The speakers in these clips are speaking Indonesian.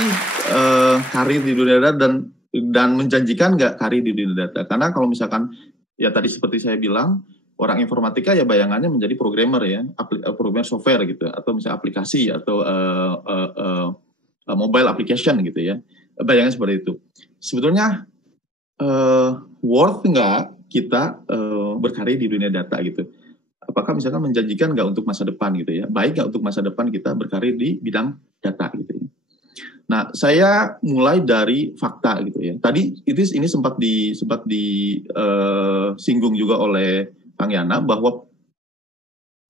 sih karir di dunia data dan menjanjikan nggak karir di dunia data? Karena kalau misalkan ya tadi seperti saya bilang, orang informatika ya bayangannya menjadi programmer ya, programmer software gitu, atau misalnya aplikasi atau mobile application gitu ya. Bayangannya seperti itu. Sebetulnya worth nggak kita berkarir di dunia data gitu? Apakah misalkan menjanjikan nggak untuk masa depan gitu ya? Baik nggak untuk masa depan kita berkarir di bidang data gitu ya? Nah, saya mulai dari fakta gitu ya. Tadi ini sempat disinggung juga oleh Kang Yana bahwa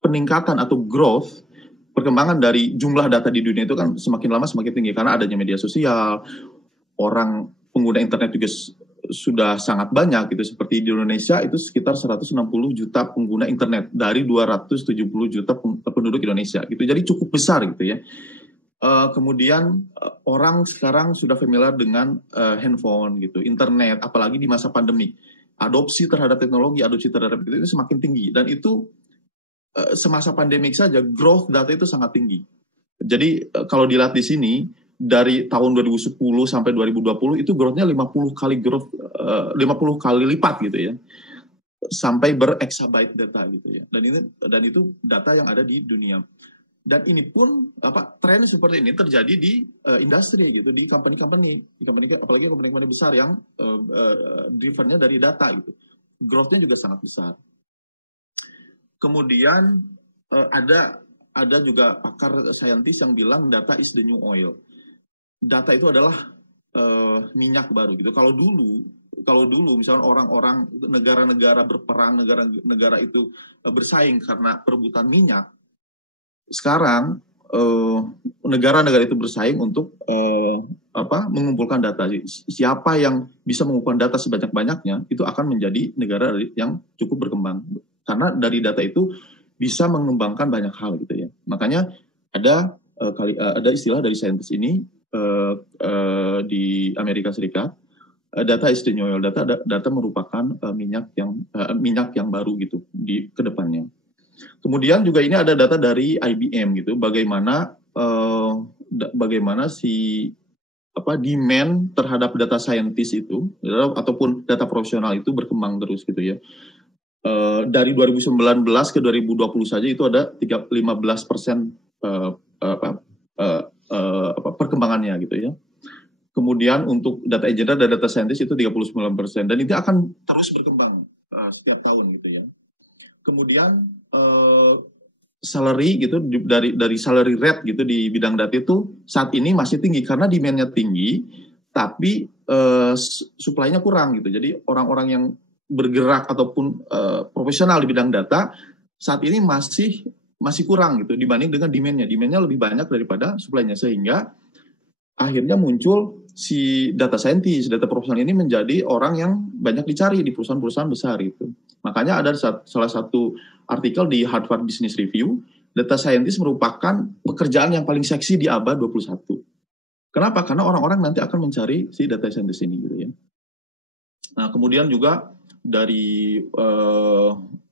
peningkatan atau growth perkembangan dari jumlah data di dunia itu kan semakin lama semakin tinggi karena adanya media sosial, orang pengguna internet juga sudah sangat banyak gitu. Seperti di Indonesia itu sekitar 160 juta pengguna internet dari 270 juta penduduk Indonesia gitu. Jadi cukup besar gitu ya. Kemudian orang sekarang sudah familiar dengan handphone gitu, internet, apalagi di masa pandemi. Adopsi terhadap teknologi, adopsi terhadap itu semakin tinggi dan itu semasa pandemik saja growth data itu sangat tinggi. Jadi kalau dilihat di sini dari tahun 2010 sampai 2020 itu growth-nya 50 kali growth 50 kali lipat gitu ya. Sampai berexabyte data gitu ya. Dan itu data yang ada di dunia. Dan ini pun tren seperti ini terjadi di industri gitu, di company apalagi company besar yang drivennya dari data gitu. Growth-nya juga sangat besar. Kemudian ada juga pakar saintis yang bilang data is the new oil. Data itu adalah minyak baru gitu. Kalau dulu misalnya orang-orang negara-negara berperang, negara itu bersaing karena perebutan minyak. Sekarang negara-negara itu bersaing untuk mengumpulkan data. Siapa yang bisa mengumpulkan data sebanyak-banyaknya itu akan menjadi negara yang cukup berkembang. Karena dari data itu bisa mengembangkan banyak hal gitu ya. Makanya ada istilah dari saintis ini di Amerika Serikat, data is the new oil. Data merupakan minyak yang baru gitu di kedepannya. Kemudian juga ini ada data dari IBM gitu, bagaimana demand terhadap data scientist itu ataupun data profesional itu berkembang terus gitu ya. Dari 2019 ke 2020 saja itu ada 15% perkembangannya gitu ya. Kemudian untuk data engineer dan data scientist itu 39%, dan itu akan terus berkembang setiap tahun gitu ya. Kemudian salary gitu dari salary rate gitu di bidang data itu saat ini masih tinggi karena demand-nya tinggi tapi supply-nya kurang gitu. Jadi orang-orang yang bergerak ataupun profesional di bidang data saat ini masih kurang gitu dibanding dengan demand-nya. Demand-nya lebih banyak daripada supply-nya, sehingga akhirnya muncul si data scientist, data profesional ini menjadi orang yang banyak dicari di perusahaan-perusahaan besar itu. Makanya ada salah satu artikel di Harvard Business Review, data scientist merupakan pekerjaan yang paling seksi di abad 21. Kenapa? Karena orang-orang nanti akan mencari si data scientist ini gitu ya. Nah, kemudian juga dari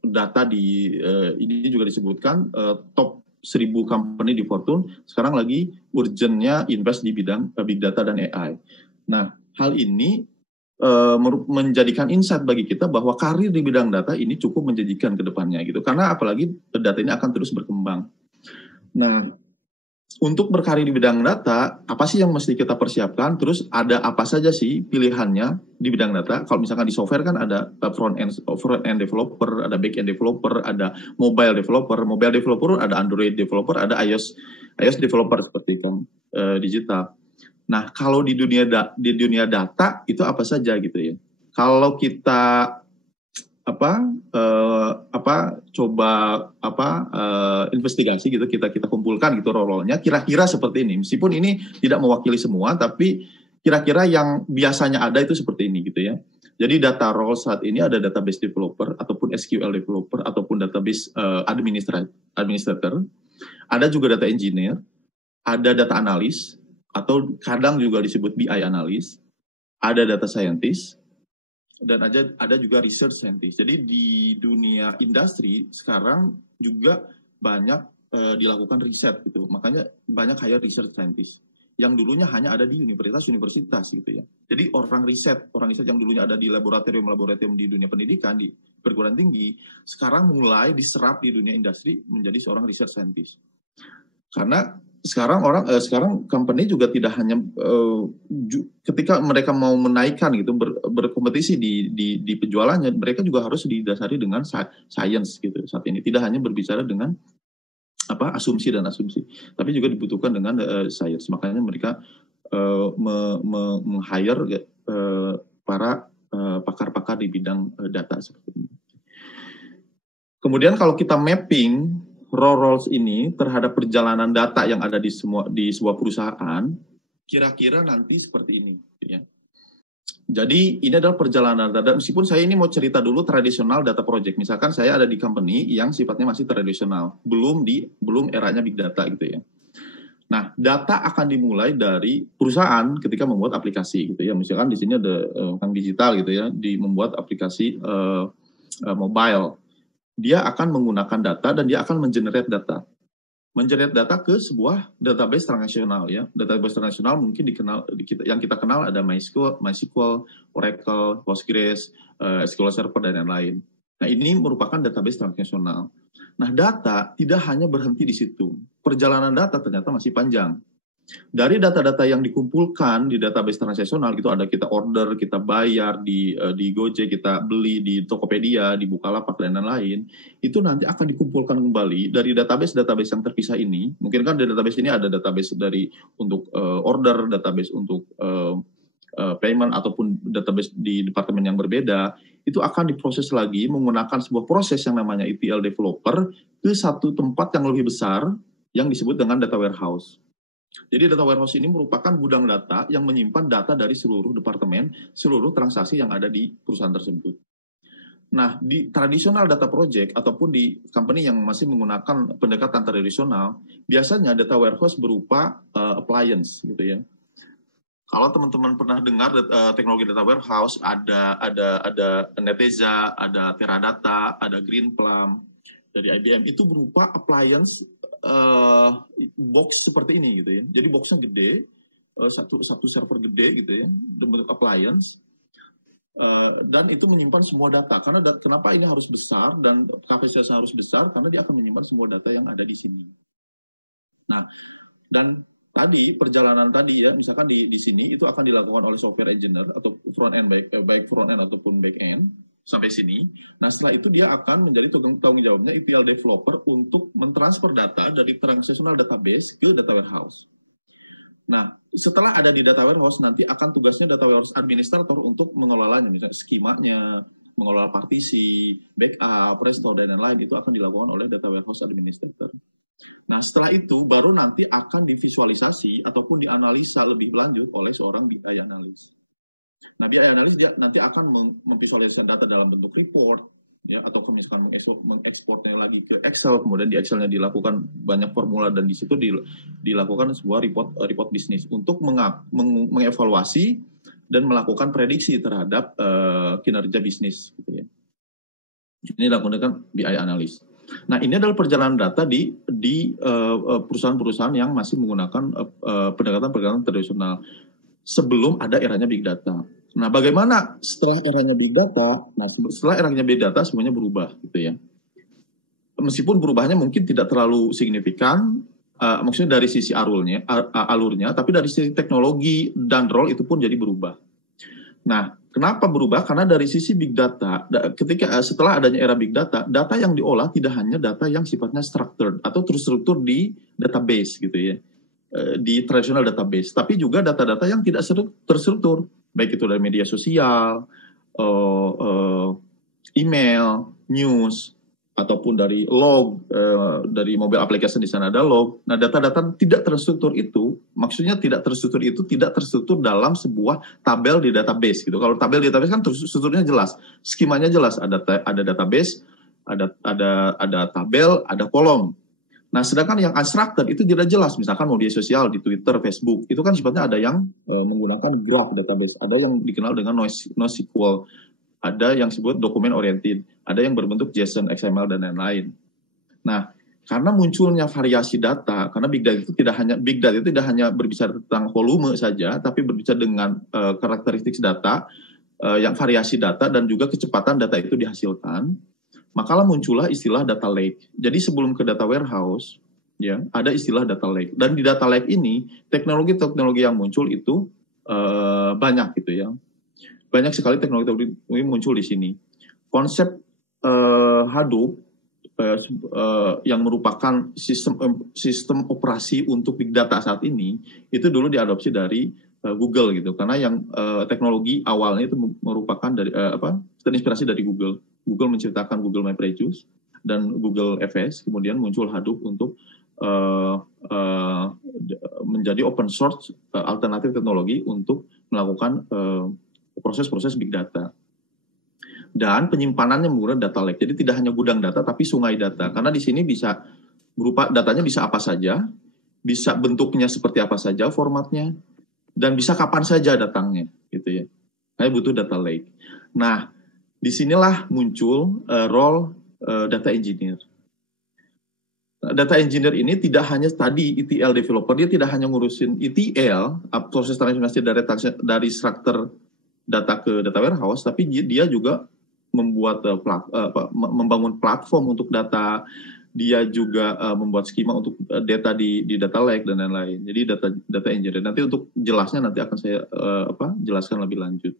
data ini juga disebutkan top 1000 company di Fortune sekarang lagi urgentnya invest di bidang big data dan AI. Nah, hal ini menjadikan insight bagi kita bahwa karir di bidang data ini cukup menjanjikan ke depannya gitu. Karena apalagi data ini akan terus berkembang. Nah, untuk berkarir di bidang data, apa sih yang mesti kita persiapkan? Terus ada apa saja sih pilihannya di bidang data? Kalau misalkan di software kan ada front end developer, ada back end developer, ada mobile developer, ada Android developer, ada iOS developer seperti itu digital. Nah, kalau di dunia data itu apa saja gitu ya? Kalau kita investigasi gitu, kita kumpulkan gitu role-nya, kira-kira seperti ini. Meskipun ini tidak mewakili semua, tapi kira-kira yang biasanya ada itu seperti ini gitu ya. Jadi data role saat ini ada database developer ataupun SQL developer ataupun database administrator. Ada juga data engineer, ada data analis, atau kadang juga disebut BI analis, ada data scientist, dan ada juga research scientist. Jadi di dunia industri sekarang juga banyak dilakukan riset gitu. Makanya banyak hire research scientist. yang dulunya hanya ada di universitas-universitas gitu ya. Jadi orang riset yang dulunya ada di laboratorium di dunia pendidikan, di perguruan tinggi, sekarang mulai diserap di dunia industri menjadi seorang research scientist. Karena sekarang company juga tidak hanya ketika mereka mau menaikkan gitu berkompetisi di penjualannya, mereka juga harus didasari dengan science gitu saat ini. Tidak hanya berbicara dengan asumsi, tapi juga dibutuhkan dengan science. Makanya mereka meng-hire para pakar-pakar di bidang data seperti ini. Kemudian kalau kita mapping roles ini terhadap perjalanan data yang ada di sebuah perusahaan, kira-kira nanti seperti ini, ya. Jadi ini adalah perjalanan data. Meskipun saya ini mau cerita dulu tradisional data project. Misalkan saya ada di company yang sifatnya masih tradisional, belum eranya big data gitu ya. Nah, data akan dimulai dari perusahaan ketika membuat aplikasi gitu ya. Misalkan di sini ada orang digital gitu ya, membuat aplikasi mobile. Dia akan menggunakan data dan dia akan mengenerate data. Mengenerate data ke sebuah database transaksional ya. Database transaksional mungkin yang kita kenal ada MySQL, Oracle, Postgres, SQL Server dan lain-lain. Nah, ini merupakan database transaksional. Nah, data tidak hanya berhenti di situ. Perjalanan data ternyata masih panjang. Dari data-data yang dikumpulkan di database transaksional itu ada kita order, kita bayar di Gojek, kita beli di Tokopedia, di Bukalapak dan lain-lain, itu nanti akan dikumpulkan kembali dari database yang terpisah ini. Mungkin kan di database ini ada database untuk order, database untuk payment ataupun database di departemen yang berbeda, itu akan diproses lagi menggunakan sebuah proses yang namanya ETL developer ke satu tempat yang lebih besar yang disebut dengan data warehouse. Jadi data warehouse ini merupakan gudang data yang menyimpan data dari seluruh departemen, seluruh transaksi yang ada di perusahaan tersebut. Nah, di tradisional data project ataupun di company yang masih menggunakan pendekatan tradisional, biasanya data warehouse berupa appliance gitu ya. Kalau teman-teman pernah dengar teknologi data warehouse, ada Netezza, ada Teradata, ada Greenplum dari IBM, itu berupa appliance box seperti ini gitu ya. Jadi boxnya gede, satu server gede gitu ya, bentuk appliance, dan itu menyimpan semua data. Karena kenapa ini harus besar dan kapasitasnya harus besar? Karena dia akan menyimpan semua data yang ada di sini. Nah, dan tadi perjalanan tadi ya, misalkan di sini itu akan dilakukan oleh software engineer atau front end baik front end ataupun back end sampai sini. Nah, setelah itu dia akan menjadi tanggung jawabnya ETL developer untuk mentransfer data dari transactional database ke data warehouse. Nah, setelah ada di data warehouse, nanti akan tugasnya data warehouse administrator untuk mengelolanya, misalnya skemanya, mengelola partisi, backup, restore, dan lain-lain, itu akan dilakukan oleh data warehouse administrator. Nah, setelah itu baru nanti akan divisualisasi ataupun dianalisa lebih lanjut oleh seorang BI analis. Nah, BI analis dia nanti akan memvisualisasikan data dalam bentuk report, ya, atau misalkan mengekspornya lagi ke Excel, kemudian di Excelnya dilakukan banyak formula dan di situ dilakukan sebuah report bisnis untuk mengevaluasi dan melakukan prediksi terhadap kinerja bisnis, gitu ya. Ini dilakukan BI analis. Nah, ini adalah perjalanan data di perusahaan-perusahaan yang masih menggunakan pendekatan tradisional sebelum ada eranya big data. Nah, bagaimana setelah eranya big data? Nah, setelah eranya big data semuanya berubah, gitu ya. Meskipun berubahnya mungkin tidak terlalu signifikan, maksudnya dari sisi alurnya, tapi dari sisi teknologi dan role itu pun jadi berubah. Nah, kenapa berubah? Karena dari sisi big data, setelah adanya era big data, data yang diolah tidak hanya data yang sifatnya structured atau terstruktur di database, gitu ya, di traditional database, tapi juga data-data yang tidak terstruktur, baik itu dari media sosial, email, news, ataupun dari log, dari mobile application di sana ada log. Nah, data-data tidak terstruktur itu, maksudnya tidak terstruktur dalam sebuah tabel di database gitu. Kalau tabel di database kan strukturnya jelas, skemanya jelas, ada database, ada tabel, ada kolom. Nah, sedangkan yang unstructured itu tidak jelas, misalkan media sosial di Twitter, Facebook, itu kan sifatnya ada yang menggunakan graph database, ada yang dikenal dengan NoSQL, ada yang disebut dokumen oriented, ada yang berbentuk JSON, XML, dan lain-lain. Nah, Karena munculnya variasi data, karena big data itu tidak hanya berbicara tentang volume saja, tapi berbicara dengan karakteristik data, yang variasi data dan juga kecepatan data itu dihasilkan, makalah muncullah istilah data lake. Jadi sebelum ke data warehouse, ya ada istilah data lake. Dan di data lake ini teknologi-teknologi yang muncul itu banyak gitu ya. Banyak sekali teknologi muncul di sini. Konsep Hadoop yang merupakan sistem operasi untuk big data saat ini itu dulu diadopsi dari Google gitu, karena yang teknologi awalnya itu merupakan dari terinspirasi dari Google. Google menciptakan Google MapReduce dan Google FS, kemudian muncul Hadoop untuk menjadi open source alternatif teknologi untuk melakukan proses-proses big data. Dan penyimpanannya menggunakan data lake. Jadi tidak hanya gudang data, tapi sungai data. Karena di sini bisa berupa datanya bisa apa saja, bisa bentuknya seperti apa saja formatnya, dan bisa kapan saja datangnya, gitu ya. Saya butuh data lake. Nah, disinilah muncul role data engineer. Data engineer ini tidak hanya tadi ETL developer, dia tidak hanya ngurusin ETL, proses transformasi dari structure data ke data warehouse, tapi dia juga membuat membangun platform untuk data, dia juga membuat skema untuk data di data lake dan lain-lain. Jadi data engineer. Nanti untuk jelasnya nanti akan saya jelaskan lebih lanjut.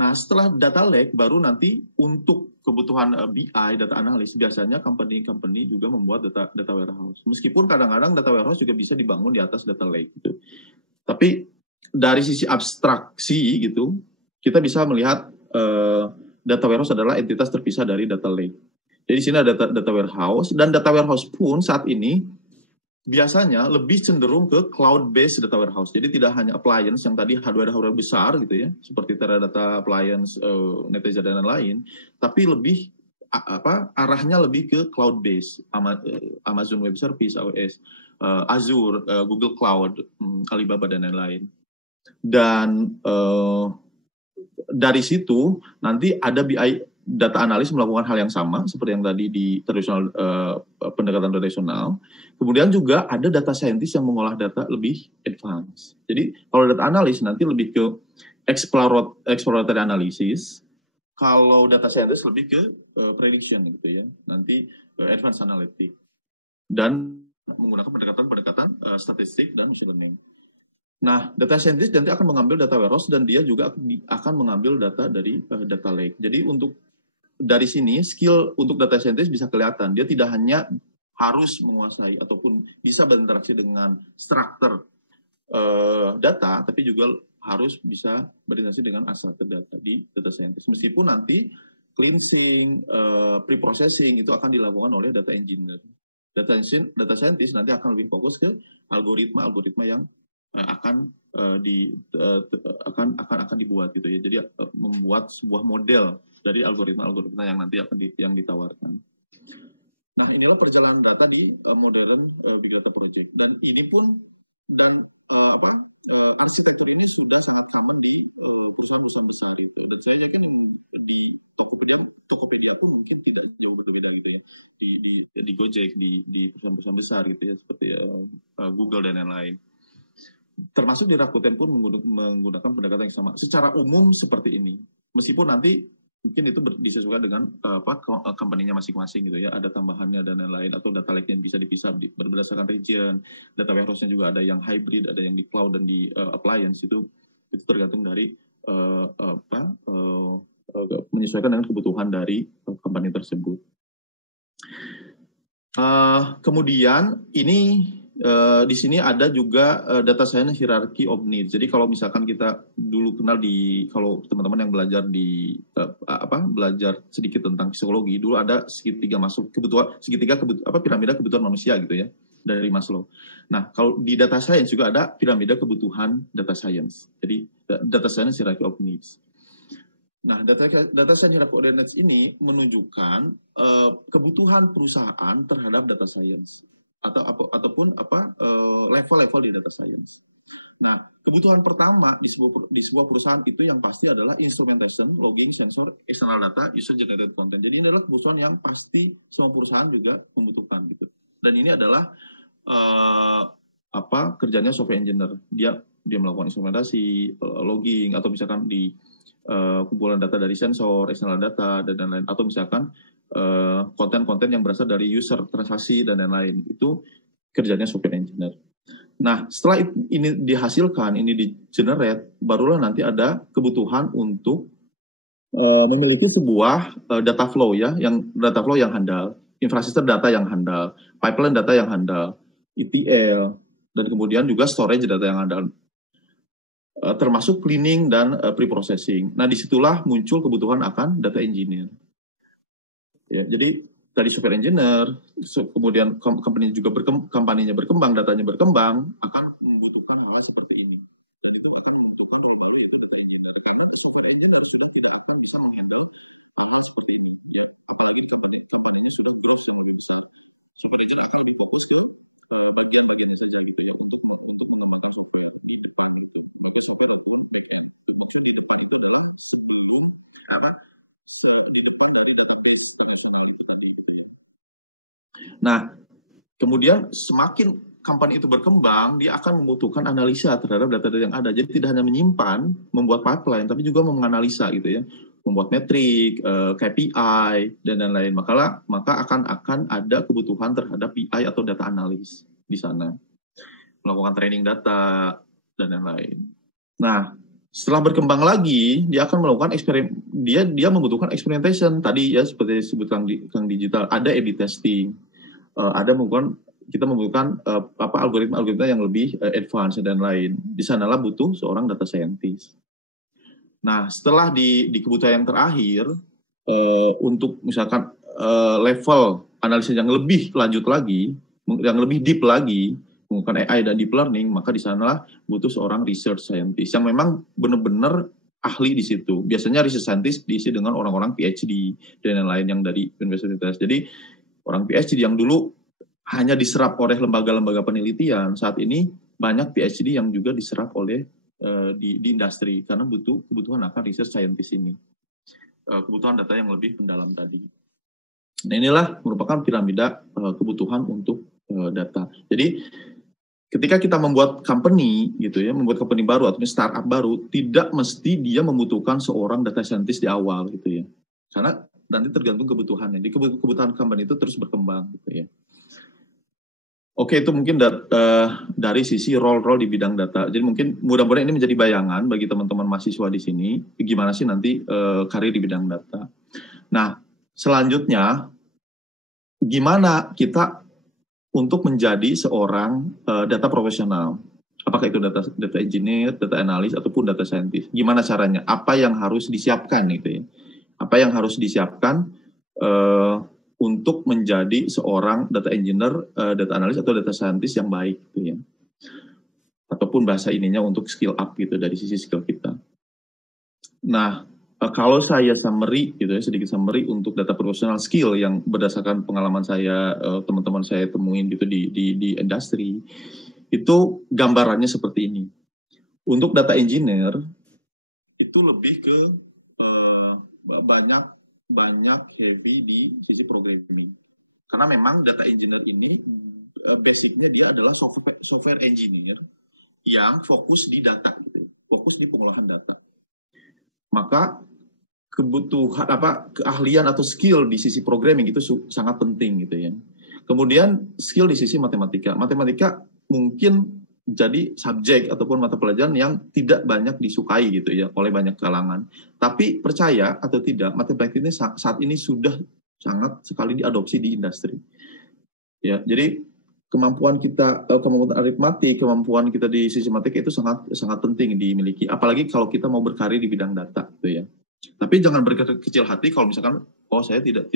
Nah, setelah data lake baru nanti untuk kebutuhan BI data analis biasanya company juga membuat data warehouse. Meskipun kadang-kadang data warehouse juga bisa dibangun di atas data lake gitu. Tapi dari sisi abstraksi gitu, kita bisa melihat data warehouse adalah entitas terpisah dari data lake. Jadi di sini ada data warehouse, dan data warehouse pun saat ini biasanya lebih cenderung ke cloud-based data warehouse. Jadi tidak hanya appliance yang tadi hardware besar gitu ya, seperti Teradata Appliance, Netezza dan lain-lain, tapi lebih arahnya lebih ke cloud-based, Amazon Web Service, AWS, Azure, Google Cloud, Alibaba dan lain-lain. Dan dari situ nanti ada BI data analis melakukan hal yang sama seperti yang tadi di tradisional pendekatan tradisional. Kemudian juga ada data scientist yang mengolah data lebih advance. Jadi kalau data analis nanti lebih ke exploratory analysis, kalau data scientist lebih ke prediction gitu ya. Nanti advanced analytic dan menggunakan pendekatan statistik dan machine learning. Nah, data scientist nanti akan mengambil data warehouse dan dia juga akan mengambil data dari data lake. Jadi dari sini skill untuk data scientist bisa kelihatan. Dia tidak hanya harus menguasai ataupun bisa berinteraksi dengan struktur data, tapi juga harus bisa berinteraksi dengan unstructured data di data scientist. Meskipun nanti cleansing, pre-processing itu akan dilakukan oleh data engineer. Data scientist nanti akan lebih fokus ke algoritma yang akan dibuat gitu ya. Jadi membuat sebuah model dari algoritma yang nanti yang ditawarkan. Nah, inilah perjalanan data di modern big data project. Dan ini pun arsitektur ini sudah sangat common di perusahaan-perusahaan besar itu. Dan saya yakin di Tokopedia pun mungkin tidak jauh berbeda gitu ya. Di Gojek, di perusahaan-perusahaan besar gitu ya, seperti Google dan lain-lain. Termasuk di Rakuten pun menggunakan pendekatan yang sama. Secara umum seperti ini. Meskipun nanti mungkin itu disesuaikan dengan company-nya masing-masing gitu ya. Ada tambahannya dan lain-lain, atau data lake-nya bisa dipisah berdasarkan region. Data warehouse-nya juga ada yang hybrid, ada yang di cloud dan di appliance. Itu tergantung dari menyesuaikan dengan kebutuhan dari company tersebut. Kemudian ini di sini ada juga data science hierarchy of needs. Jadi kalau misalkan kita dulu kenal kalau teman-teman yang belajar belajar sedikit tentang psikologi, dulu ada piramida kebutuhan manusia gitu ya, dari Maslow. Nah, kalau di data science juga ada piramida kebutuhan data science. Jadi data science hierarchy of needs. Nah, data science hierarchy of needs ini menunjukkan kebutuhan perusahaan terhadap data science. Ataupun level-level di data science. Nah, kebutuhan pertama di sebuah perusahaan itu yang pasti adalah instrumentation, logging, sensor, external data, user generated content. Jadi ini adalah kebutuhan yang pasti semua perusahaan juga membutuhkan gitu. Dan ini adalah kerjanya software engineer. Dia melakukan instrumentasi, logging, atau misalkan di kumpulan data dari sensor, external data, dan lain-lain. Atau misalkan konten-konten yang berasal dari user, transaksi, dan lain-lain. Itu kerjanya software engineer. Nah, setelah ini dihasilkan, ini di-generate, barulah nanti ada kebutuhan untuk memiliki sebuah data flow yang handal, infrastruktur data yang handal, pipeline data yang handal, ETL, dan kemudian juga storage data yang handal, termasuk cleaning dan pre-processing. Nah, disitulah muncul kebutuhan akan data engineer. Ya, jadi dari software engineer, kemudian company-nya berkembang, datanya berkembang, akan membutuhkan hal seperti ini. Dan itu akan membutuhkan kalau baru itu data engineer. Karena software engineer sudah tidak akan bisa menghandle hal seperti ini. Ya, apalagi company-nya sudah growth yang lebih besar. Software engineer akan lebih fokus ke bagian-bagian saja gitu ya, untuk mengembangkan software di depan itu. Maka software ataupun maintenance. Maksud di depan itu adalah sebelum di depan dari database tradisional itu tadi. Nah, kemudian semakin company itu berkembang, dia akan membutuhkan analisa terhadap data-data yang ada. Jadi tidak hanya menyimpan, membuat pipeline, tapi juga menganalisa gitu ya, membuat metrik, KPI, dan lain-lain. Maka akan ada kebutuhan terhadap BI atau data analis di sana, melakukan training data dan lain-lain. Nah, setelah berkembang lagi, dia akan melakukan dia membutuhkan experimentation tadi ya, seperti disebut Kang Digital, ada A/B testing, kita membutuhkan algoritma yang lebih advance dan lain. Di sanalah butuh seorang data scientist. Nah, setelah di kebutuhan yang terakhir, untuk misalkan level analisis yang lebih lanjut lagi, yang lebih deep lagi, menggunakan AI dan deep learning, maka di sanalah butuh seorang research scientist yang memang benar-benar ahli di situ. Biasanya research scientist diisi dengan orang-orang PhD dan lain-lain yang dari universitas. Jadi orang PhD yang dulu hanya diserap oleh lembaga-lembaga penelitian, saat ini banyak PhD yang juga diserap oleh di industri, karena kebutuhan akan research scientist ini, kebutuhan data yang lebih mendalam tadi. Nah, inilah merupakan piramida kebutuhan untuk data. Jadi ketika kita membuat company gitu ya, membuat company baru atau startup baru, tidak mesti dia membutuhkan seorang data scientist di awal gitu ya, karena nanti tergantung kebutuhannya. Jadi kebutuhan company itu terus berkembang gitu ya. Oke, itu mungkin dari sisi role-role di bidang data. Jadi mungkin mudah-mudahan ini menjadi bayangan bagi teman-teman mahasiswa di sini, gimana sih nanti karir di bidang data. Nah, selanjutnya, gimana kita untuk menjadi seorang data profesional? Apakah itu data engineer, data analis, ataupun data scientist? Gimana caranya? Apa yang harus disiapkan gitu ya? Apa yang harus disiapkan untuk menjadi seorang data engineer, data analis atau data scientist yang baik gitu ya. Ataupun bahasa ininya untuk skill up gitu dari sisi skill kita. Nah, kalau saya summary gitu ya, sedikit summary untuk data professional skill yang berdasarkan pengalaman saya, teman-teman saya temuin gitu di industri, itu gambarannya seperti ini. Untuk data engineer itu lebih ke banyak heavy di sisi programming. Karena memang data engineer ini basicnya dia adalah software engineer yang fokus di data, gitu, fokus di pengolahan data. Maka kebutuhan keahlian atau skill di sisi programming itu sangat penting gitu ya. Kemudian skill di sisi matematika. Matematika mungkin jadi subjek ataupun mata pelajaran yang tidak banyak disukai gitu ya oleh banyak kalangan. Tapi percaya atau tidak, matematika ini saat ini sudah sangat sekali diadopsi di industri. Ya, jadi kemampuan aritmatik, kemampuan kita di sisi matematika itu sangat penting dimiliki. Apalagi kalau kita mau berkarir di bidang data gitu ya. Tapi jangan berkecil hati kalau misalkan saya tidak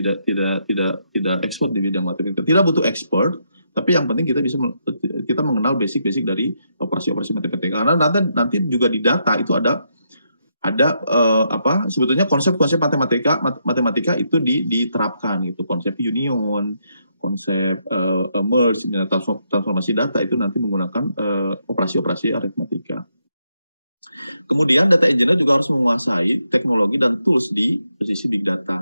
expert di bidang matematika. Tidak butuh expert, tapi yang penting kita mengenal basic dari operasi-operasi matematika. Karena nanti juga di data itu ada sebetulnya konsep-konsep matematika itu diterapkan gitu, konsep union, konsep merge, transformasi data itu nanti menggunakan operasi-operasi aritmatika. Kemudian data engineer juga harus menguasai teknologi dan tools di posisi big data.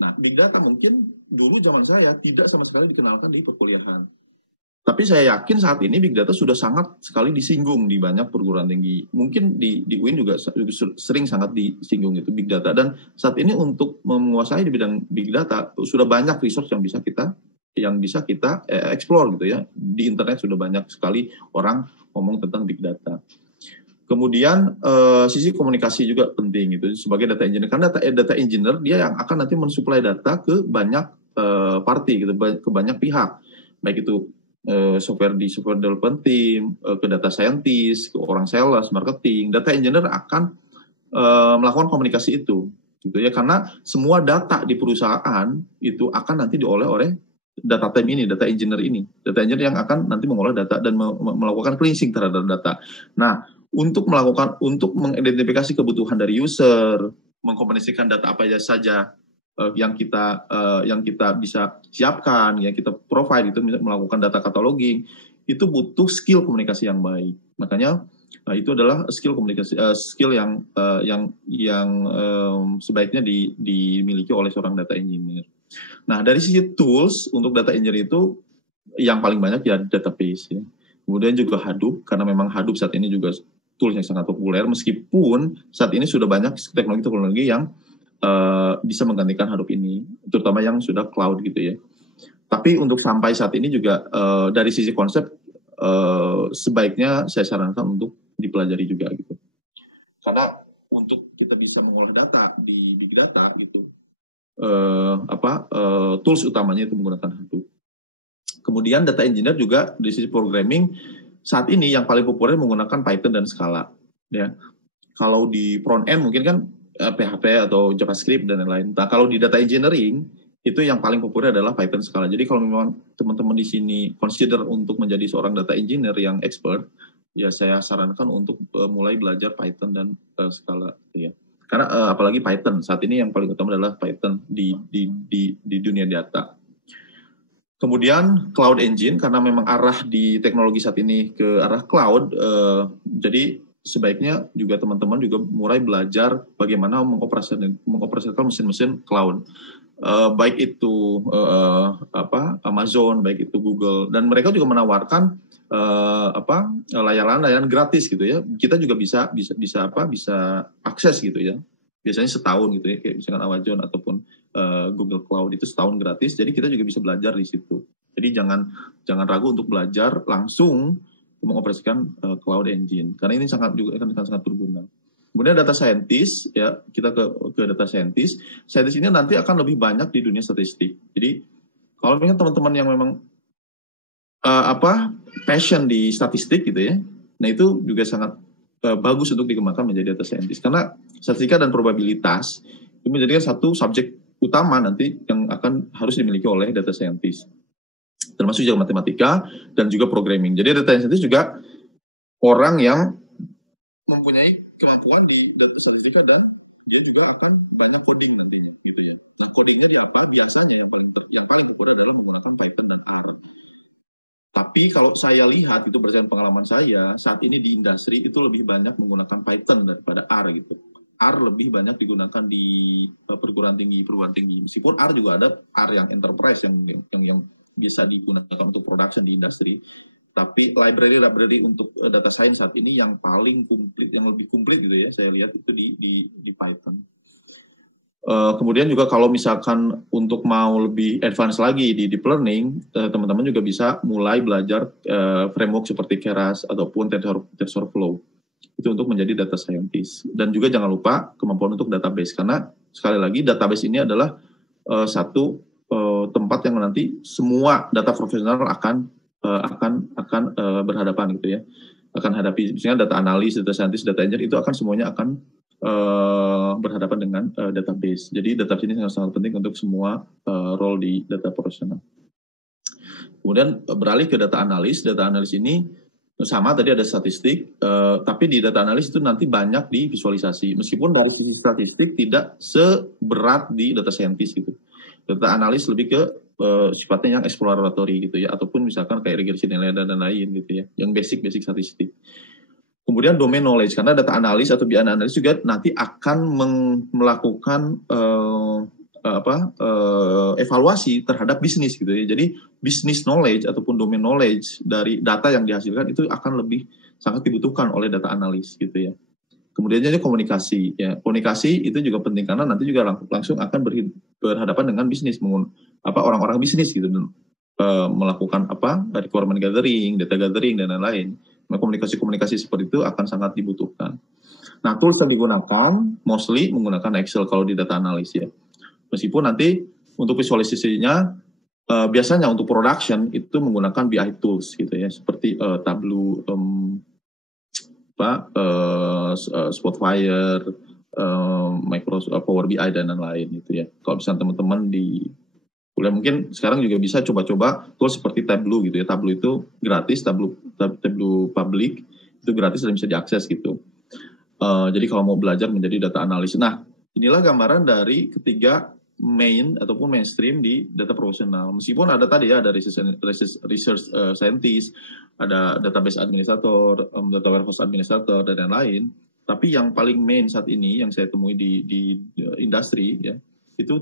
Nah, big data mungkin dulu zaman saya tidak sama sekali dikenalkan di perkuliahan. Tapi saya yakin saat ini big data sudah sangat sekali disinggung di banyak perguruan tinggi. Mungkin di UIN juga sering sangat disinggung itu big data. Dan saat ini untuk menguasai di bidang big data sudah banyak research yang bisa kita explore gitu ya. Di internet sudah banyak sekali orang ngomong tentang big data. Kemudian sisi komunikasi juga penting gitu sebagai data engineer, karena data engineer dia yang akan nanti mensuplai data ke banyak party gitu, ke banyak pihak, baik itu software development team, ke data scientist, ke orang sales, marketing. Data engineer akan melakukan komunikasi itu gitu ya, karena semua data di perusahaan itu akan nanti diolah oleh data team ini, data engineer yang akan nanti mengolah data dan melakukan cleansing terhadap data. Nah, untuk mengidentifikasi kebutuhan dari user, mengkomunikasikan data apa saja yang kita bisa siapkan, yang kita provide itu melakukan data cataloging, itu butuh skill komunikasi yang baik. Makanya itu adalah skill komunikasi, skill yang sebaiknya dimiliki oleh seorang data engineer. Nah, dari sisi tools untuk data engineer itu yang paling banyak ya database ya. Kemudian juga Hadoop, karena memang Hadoop saat ini juga tools yang sangat populer, meskipun saat ini sudah banyak teknologi yang bisa menggantikan Hadoop ini, terutama yang sudah cloud gitu ya. Tapi untuk sampai saat ini juga dari sisi konsep sebaiknya saya sarankan untuk dipelajari juga gitu. Karena untuk kita bisa mengolah data di big data gitu, tools utamanya itu menggunakan Hadoop. Kemudian data engineer juga di sisi programming saat ini yang paling populer menggunakan Python dan Scala ya. Kalau di front end mungkin kan PHP atau JavaScript dan lain-lain. Nah, kalau di data engineering itu yang paling populer adalah Python Scala. Jadi kalau memang teman-teman di sini consider untuk menjadi seorang data engineer yang expert, ya saya sarankan untuk mulai belajar Python dan Scala ya. Karena apalagi Python saat ini yang paling utama adalah Python di dunia data. Kemudian cloud engine, karena memang arah di teknologi saat ini ke arah cloud, jadi sebaiknya juga teman-teman juga mulai belajar bagaimana mengoperasikan mesin-mesin cloud, baik itu Amazon, baik itu Google, dan mereka juga menawarkan layanan gratis gitu ya. Kita juga bisa akses gitu ya. Biasanya setahun gitu ya, kayak misalkan Amazon ataupun Google Cloud itu setahun gratis. Jadi kita juga bisa belajar di situ. Jadi jangan ragu untuk belajar langsung mengoperasikan cloud engine, karena ini akan sangat berguna. Kemudian data scientist ya, kita ke data scientist. Scientist ini nanti akan lebih banyak di dunia statistik. Jadi kalau misalnya teman-teman yang memang passion di statistik gitu ya, nah itu juga sangat bagus untuk dikembangkan menjadi data scientist, karena statistika dan probabilitas itu menjadikan satu subjek utama nanti yang akan harus dimiliki oleh data scientist, termasuk juga matematika dan juga programming. Jadi data scientist juga orang yang mempunyai kemampuan di data statistika dan dia juga akan banyak coding nantinya gitu ya. Nah, codingnya di apa? Biasanya yang paling populer adalah menggunakan Python dan R. Tapi kalau saya lihat itu berdasarkan pengalaman saya, saat ini di industri itu lebih banyak menggunakan Python daripada R gitu. R lebih banyak digunakan di perguruan tinggi. Meskipun R juga ada R yang enterprise yang bisa digunakan untuk production di industri. Tapi library untuk data science saat ini yang paling komplit, yang lebih komplit gitu ya, saya lihat itu di Python. Kemudian juga kalau misalkan untuk mau lebih advance lagi di deep learning, teman-teman juga bisa mulai belajar framework seperti Keras ataupun TensorFlow. Itu untuk menjadi data scientist. Dan juga jangan lupa kemampuan untuk database, karena sekali lagi database ini adalah satu tempat yang nanti semua data profesional akan berhadapan gitu ya, akan hadapi. Misalnya data analis, data scientist, data engineer itu akan semuanya akan berhadapan dengan database. Jadi database ini sangat penting untuk semua role di data profesional. Kemudian beralih ke data analis. Data analis ini sama, tadi ada statistik, tapi di data analis itu nanti banyak di visualisasi. Meskipun dari sisi statistik tidak seberat di data scientist gitu. Data analis lebih ke sifatnya yang exploratory gitu ya, ataupun misalkan kayak regresi nilai dan lain gitu ya, yang basic statistik. Kemudian domain knowledge, karena data analis atau BI analis juga nanti akan melakukan evaluasi terhadap bisnis gitu ya. Jadi business knowledge ataupun domain knowledge dari data yang dihasilkan itu akan lebih sangat dibutuhkan oleh data analis gitu ya. Kemudian jadi komunikasi ya. Komunikasi itu juga penting karena nanti juga langsung akan berhadapan dengan bisnis, orang-orang bisnis gitu, melakukan requirement gathering, data gathering dan lain-lain. Nah, komunikasi seperti itu akan sangat dibutuhkan. Nah, tools yang digunakan mostly menggunakan Excel kalau di data analis ya. Meskipun nanti untuk visualisasinya biasanya untuk production itu menggunakan BI tools gitu ya, seperti Tableau, Spotfire, Microsoft Power BI dan lain-lain gitu ya. Kalau misalnya teman-teman di kuliah mungkin sekarang juga bisa coba-coba tools seperti Tableau gitu ya. Tableau itu gratis, Tableau public itu gratis dan bisa diakses gitu. Jadi kalau mau belajar menjadi data analis. Nah, inilah gambaran dari ketiga main ataupun mainstream di data profesional. Meskipun ada tadi ya, ada research scientist, ada database administrator, data warehouse administrator dan lain-lain. Tapi yang paling main saat ini yang saya temui di industri ya, itu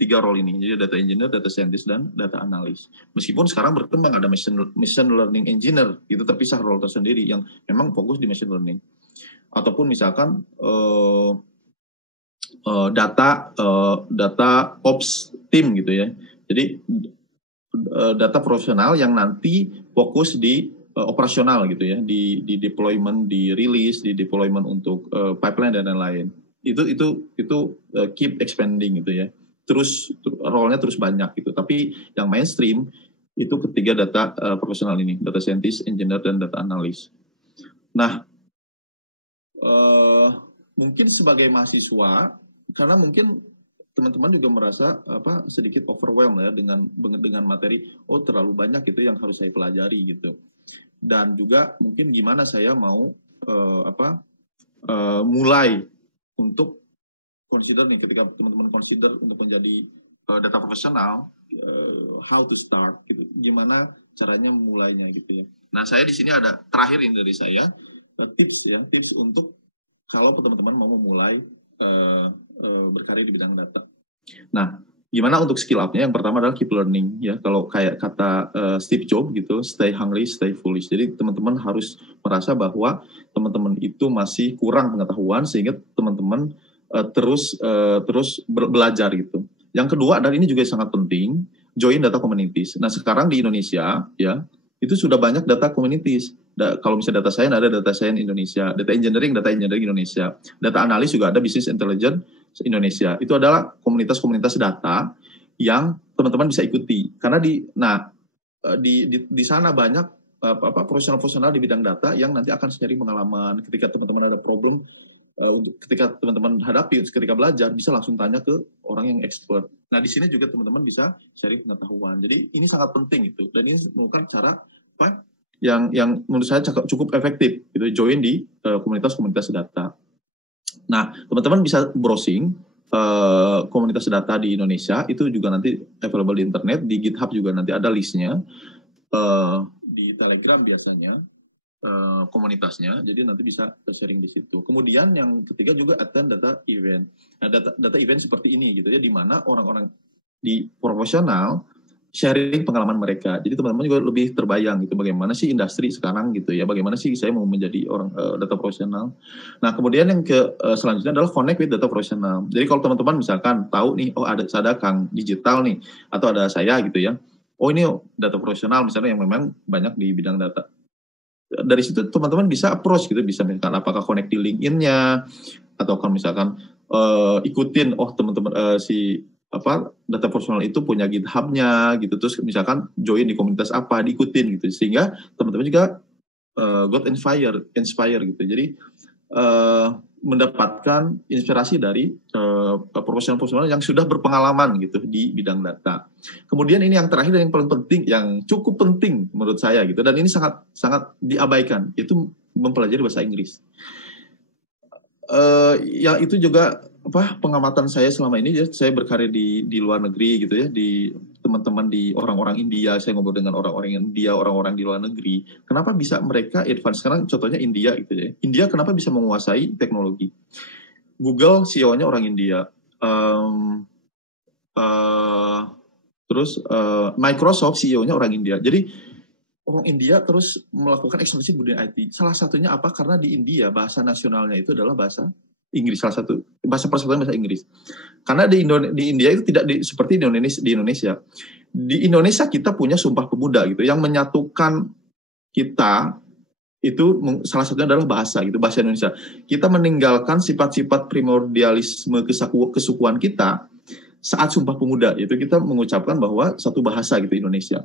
tiga role ini. Jadi data engineer, data scientist, dan data analis. Meskipun sekarang berkembang ada machine learning engineer, itu terpisah role tersendiri yang memang fokus di machine learning. Ataupun misalkan data ops team gitu ya. Jadi data profesional yang nanti fokus di operasional gitu ya, di deployment, di release, di deployment untuk pipeline dan lain-lain. Itu keep expanding gitu ya. Terus role-nya terus banyak gitu. Tapi yang mainstream itu ketiga data profesional ini, data scientist, engineer, dan data analis. Nah, mungkin sebagai mahasiswa, karena mungkin teman-teman juga merasa sedikit overwhelmed ya dengan materi, terlalu banyak itu yang harus saya pelajari gitu. Dan juga mungkin gimana saya mau mulai untuk consider nih, ketika teman-teman consider untuk menjadi data profesional, how to start gitu, gimana caranya memulainya gitu ya. Nah, saya di sini ada terakhir ini dari saya, tips untuk kalau teman-teman mau memulai berkarir di bidang data. Nah, gimana untuk skill up-nya? Yang pertama adalah keep learning ya. Kalau kayak kata Steve Jobs gitu, stay hungry, stay foolish. Jadi teman-teman harus merasa bahwa teman-teman itu masih kurang pengetahuan sehingga teman-teman terus belajar gitu. Yang kedua, dan ini juga sangat penting, join data communities. Nah, sekarang di Indonesia ya, itu sudah banyak data communities. Kalau misalnya data science, ada data science Indonesia, data engineering Indonesia, data analis juga ada, business intelligence Indonesia. Itu adalah komunitas-komunitas data yang teman-teman bisa ikuti. Karena di sana banyak profesional-profesional di bidang data yang nanti akan sharing pengalaman. Ketika teman-teman ada problem, ketika teman-teman hadapi, ketika belajar, bisa langsung tanya ke orang yang expert. Nah, di sini juga teman-teman bisa sharing pengetahuan. Jadi ini sangat penting itu, dan ini merupakan cara yang menurut saya cukup efektif gitu, join di komunitas-komunitas data. Nah, teman-teman bisa browsing komunitas data di Indonesia, itu juga nanti available di internet, di GitHub juga nanti ada listnya, di Telegram biasanya komunitasnya, jadi nanti bisa sharing di situ. Kemudian yang ketiga juga attend data event. Nah, data event seperti ini gitu ya, di mana orang-orang di profesional sharing pengalaman mereka. Jadi teman-teman juga lebih terbayang gitu bagaimana sih industri sekarang gitu ya, bagaimana sih saya mau menjadi orang data profesional. Nah, kemudian yang selanjutnya adalah connect with data profesional. Jadi kalau teman-teman misalkan tahu nih, ada Kang Digital nih, atau ada saya gitu ya, ini data profesional misalnya yang memang banyak di bidang data. Dari situ teman-teman bisa approach gitu, bisa misalkan apakah connect di LinkedIn-nya, atau kalau misalkan ikutin teman-teman data profesional itu punya GitHub-nya gitu, terus misalkan join di komunitas apa, diikutin gitu, sehingga teman-teman juga got inspire gitu. Jadi mendapatkan inspirasi dari profesional-profesional yang sudah berpengalaman gitu di bidang data. Kemudian ini yang terakhir dan yang paling penting, yang cukup penting menurut saya gitu, dan ini sangat diabaikan, itu mempelajari bahasa Inggris. Yang itu juga pengamatan saya selama ini ya, saya berkarir di luar negeri gitu ya, di teman-teman di orang-orang India, saya ngobrol dengan orang-orang India, orang-orang di luar negeri. Kenapa bisa mereka advance? Sekarang contohnya India gitu ya. India kenapa bisa menguasai teknologi? Google CEO-nya orang India. uh, terus Microsoft CEO-nya orang India. Jadi orang India terus melakukan ekspansi budaya IT. Salah satunya apa? Karena di India bahasa nasionalnya itu adalah bahasa Inggris. Salah satu bahasa persatuan bahasa Inggris. Karena di India itu tidak seperti di Indonesia. Di Indonesia kita punya Sumpah Pemuda gitu yang menyatukan kita itu salah satunya adalah bahasa gitu, bahasa Indonesia. Kita meninggalkan sifat-sifat primordialisme kesukuan kita saat Sumpah Pemuda, itu kita mengucapkan bahwa satu bahasa gitu Indonesia.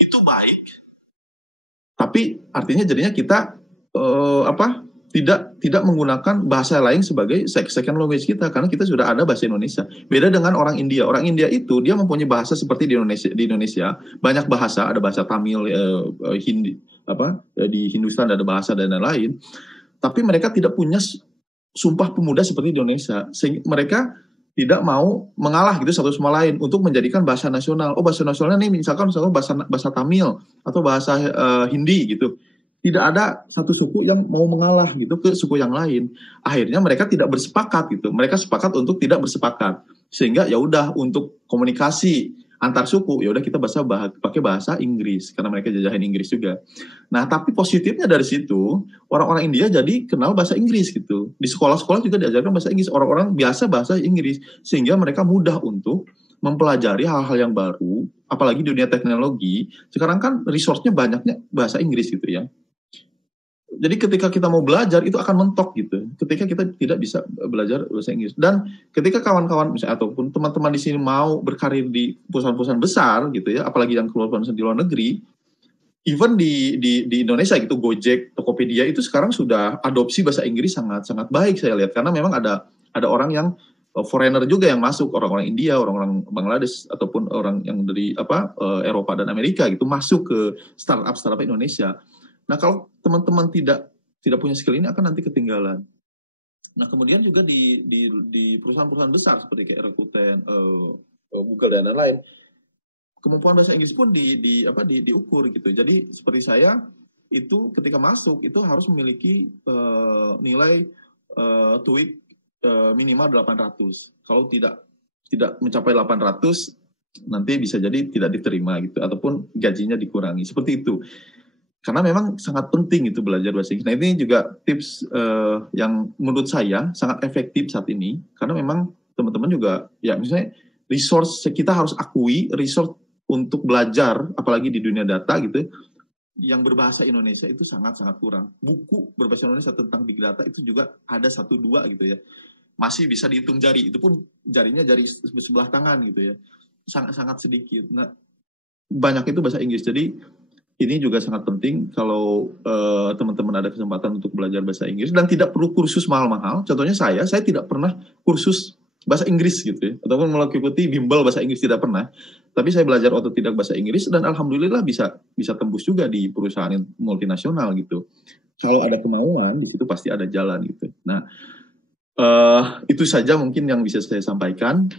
Itu baik, tapi artinya jadinya kita tidak menggunakan bahasa lain sebagai second language kita karena kita sudah ada bahasa Indonesia. Beda dengan orang India. Orang India itu dia mempunyai bahasa seperti di Indonesia banyak bahasa, ada bahasa Tamil, Hindi, di Hindustan ada bahasa dan lain-lain. Tapi mereka tidak punya Sumpah Pemuda seperti di Indonesia. Sehingga mereka tidak mau mengalah gitu satu sama lain untuk menjadikan bahasa nasional. Oh, bahasa nasionalnya nih misalkan bahasa Tamil atau bahasa Hindi gitu. Tidak ada satu suku yang mau mengalah gitu ke suku yang lain. Akhirnya mereka tidak bersepakat gitu. Mereka sepakat untuk tidak bersepakat. Sehingga ya udah untuk komunikasi antar suku ya udah kita pakai bahasa Inggris karena mereka jajahin Inggris juga. Nah, tapi positifnya dari situ orang-orang India jadi kenal bahasa Inggris gitu. Di sekolah-sekolah juga diajarkan bahasa Inggris. Orang-orang biasa bahasa Inggris sehingga mereka mudah untuk mempelajari hal-hal yang baru, apalagi di dunia teknologi. Sekarang kan resource-nya banyaknya bahasa Inggris gitu ya. Jadi ketika kita mau belajar itu akan mentok gitu. Ketika kita tidak bisa belajar bahasa Inggris dan ketika kawan-kawan misalnya ataupun teman-teman di sini mau berkarir di perusahaan-perusahaan besar gitu ya, apalagi yang keluar di luar negeri, even di Indonesia gitu Gojek, Tokopedia itu sekarang sudah adopsi bahasa Inggris sangat baik saya lihat karena memang ada orang yang foreigner juga yang masuk, orang-orang India, orang-orang Bangladesh ataupun orang yang dari Eropa dan Amerika gitu masuk ke startup Indonesia. Nah, kalau teman-teman tidak punya skill ini akan nanti ketinggalan. Nah, kemudian juga di perusahaan-perusahaan besar seperti kayak Rakuten, Google dan lain-lain, kemampuan bahasa Inggris pun diukur gitu. Jadi seperti saya itu ketika masuk itu harus memiliki nilai TOEIC minimal 800. Kalau tidak mencapai 800 nanti bisa jadi tidak diterima gitu ataupun gajinya dikurangi. Seperti itu. Karena memang sangat penting itu belajar bahasa Inggris. Nah, ini juga tips yang menurut saya sangat efektif saat ini. Karena memang teman-teman juga, ya misalnya resource, kita harus akui resource untuk belajar, apalagi di dunia data gitu, yang berbahasa Indonesia itu sangat-sangat kurang. Buku berbahasa Indonesia tentang big data itu juga ada 1-2 gitu ya. Masih bisa dihitung jari, itu pun jarinya jari sebelah tangan gitu ya. Sangat-sangat sedikit. Nah, banyak itu bahasa Inggris. Jadi ini juga sangat penting kalau teman-teman ada kesempatan untuk belajar bahasa Inggris dan tidak perlu kursus mahal-mahal. Contohnya saya tidak pernah kursus bahasa Inggris gitu ya, ataupun mengikuti bimbel bahasa Inggris tidak pernah. Tapi saya belajar otodidak bahasa Inggris dan alhamdulillah bisa tembus juga di perusahaan multinasional gitu. Kalau ada kemauan di situ pasti ada jalan gitu. Nah, itu saja mungkin yang bisa saya sampaikan.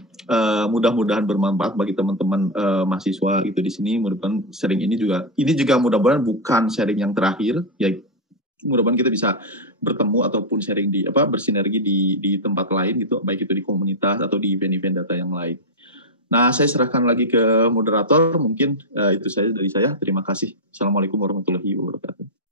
Mudah-mudahan bermanfaat bagi teman-teman mahasiswa itu di sini. Mudah-mudahan sharing ini juga mudah-mudahan bukan sharing yang terakhir. Ya, mudah-mudahan kita bisa bertemu ataupun sharing bersinergi di tempat lain gitu, baik itu di komunitas atau di event-event data yang lain. Nah, saya serahkan lagi ke moderator. Mungkin itu saja dari saya. Terima kasih. Assalamualaikum warahmatullahi wabarakatuh.